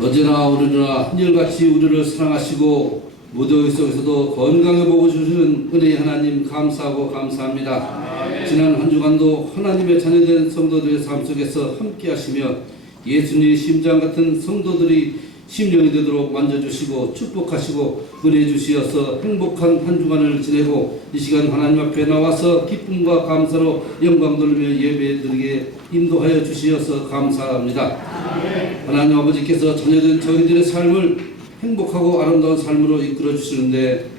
어제나 오늘이나 한결같이 우리를 사랑하시고 무더위 속에서도 건강해 보고 주시는 은혜의 하나님 감사하고 감사합니다. 지난 한 주간도 하나님의 자녀된 성도들의 삶 속에서 함께 하시며 예수님의 심장 같은 성도들이 심령이 되도록 만져주시고 축복하시고 은혜 주시어서 행복한 한 주간을 지내고 이 시간 하나님 앞에 나와서 기쁨과 감사로 영광 돌리며 예배 드리게 인도하여 주시어서 감사합니다. 하나님 아버지께서 자녀된 저희들의 삶을 행복하고 아름다운 삶으로 이끌어 주시는데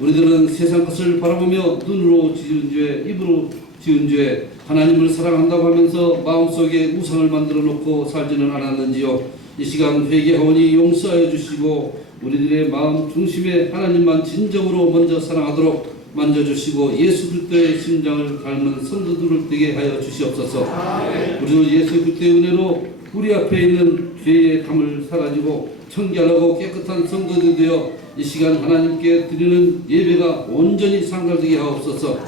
우리들은 세상 것을 바라보며 눈으로 지은 죄, 입으로 지은 죄, 하나님을 사랑한다고 하면서 마음속에 우상을 만들어 놓고 살지는 않았는지요. 이 시간 회개하오니 용서하여 주시고 우리들의 마음 중심에 하나님만 진정으로 먼저 사랑하도록 만져주시고 예수 그리스도의 심장을 닮은 성도들을 되게 하여 주시옵소서. 우리도 예수 그리스도의 은혜로 우리 앞에 있는 죄의 담을 사라지고 청결하고 깨끗한 성도들이 되어 이 시간 하나님께 드리는 예배가 온전히 상달되게 하옵소서.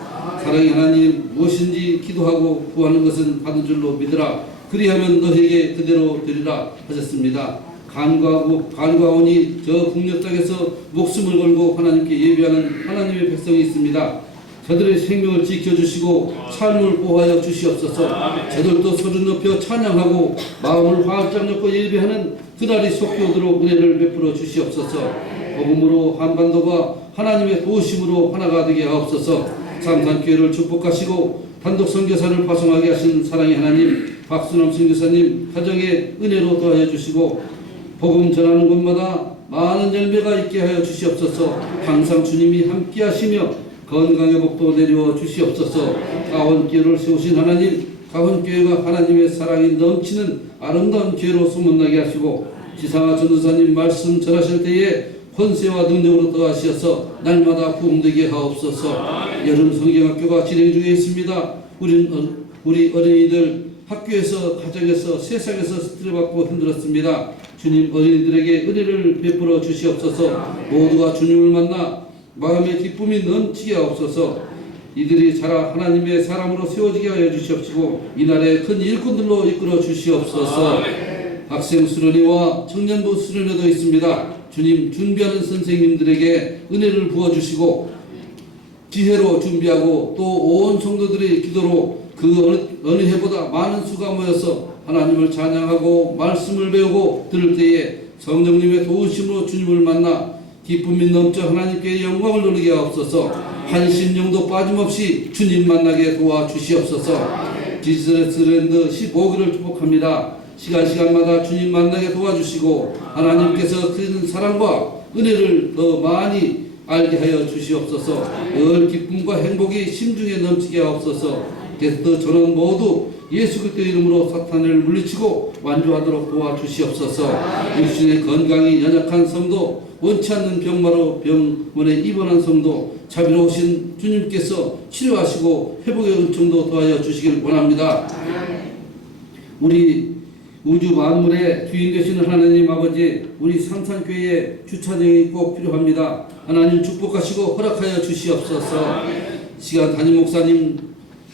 사랑의 하나님 무엇인지 기도하고 구하는 것은 받은 줄로 믿으라. 그리하면 너에게 그대로 되리라 하셨습니다. 간과하고 간과하오니 저 국력 땅에서 목숨을 걸고 하나님께 예배하는 하나님의 백성이 있습니다. 저들의 생명을 지켜주시고 삶을 보호하여 주시옵소서. 저들도 소리 높여 찬양하고 마음을 활짝 엮고 예배하는 그날이 속히 오도록 은혜를 베풀어 주시옵소서. 복음으로 한반도가 하나님의 도심으로 하나가 되게 하옵소서. 삼산교회를 축복하시고 단독 선교사를 파송하게 하신 사랑의 하나님 박순남 선교사님 가정에 은혜로 도와여 주시고 복음 전하는 곳마다 많은 열매가 있게 하여 주시옵소서. 항상 주님이 함께 하시며 건강의 복도 내려 주시옵소서. 가원교회를 세우신 하나님, 가원교회가 하나님의 사랑이 넘치는 아름다운 교회로 소문나게 하시고 지상아 전도사님 말씀 전하실 때에 권세와 능력으로 더하시어서 날마다 부흥되게 하옵소서. 여름 성경학교가 진행 중에 있습니다. 우리 우리 어린이들 학교에서 가정에서 세상에서 스트레스 받고 힘들었습니다. 주님 어린이들에게 은혜를 베풀어 주시옵소서. 모두가 주님을 만나 마음의 기쁨이 넘치게 하옵소서. 이들이 자라 하나님의 사람으로 세워지게 하여 주시옵시고 이날의 큰 일꾼들로 이끌어 주시옵소서. 학생 수련회와 청년부 수련회도 있습니다. 주님 준비하는 선생님들에게 은혜를 부어 주시고 지혜로 준비하고 또 온 성도들의 기도로 그 어느, 어느 해보다 많은 수가 모여서 하나님을 찬양하고 말씀을 배우고 들을 때에 성령님의 도우심으로 주님을 만나 기쁨이 넘쳐 하나님께 영광을 돌리게 하옵소서. 한심령도 빠짐없이 주님 만나게 도와주시옵소서. 디스레스랜드 15기를 축복합니다 시간 시간마다 주님 만나게 도와주시고 하나님께서 큰 사랑과 은혜를 더 많이 알게 하여 주시옵소서. 늘 기쁨과 행복이 심중에 넘치게 하옵소서. 그래서 저는 모두 예수 그리스도 이름으로 사탄을 물리치고 완주하도록 도와주시옵소서. 육신의 건강이 연약한 성도, 원치 않는 병마로 병원에 입원한 성도, 자비로우신 주님께서 치료하시고 회복의 은총도 더하여 주시길 원합니다. 우리 우주 만물의 주인 되시는 하나님 아버지 우리 상산교회에 주차장이 꼭 필요합니다. 하나님 축복하시고 허락하여 주시옵소서. 시간 담임 목사님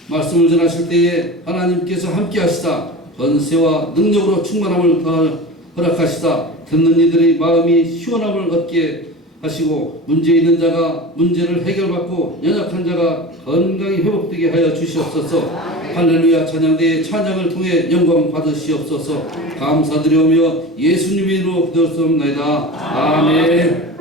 말씀을 전하실 때에 하나님께서 함께 하시다 권세와 능력으로 충만함을 더 허락하시다 듣는 이들의 마음이 시원함을 얻게 하시고 문제 있는 자가 문제를 해결받고 연약한 자가 건강히 회복되게 하여 주시옵소서 할렐루야 찬양대의 찬양을 통해 영광 받으시옵소서. 감사드리오며 예수님의 이름으로 기도했습니다. 아멘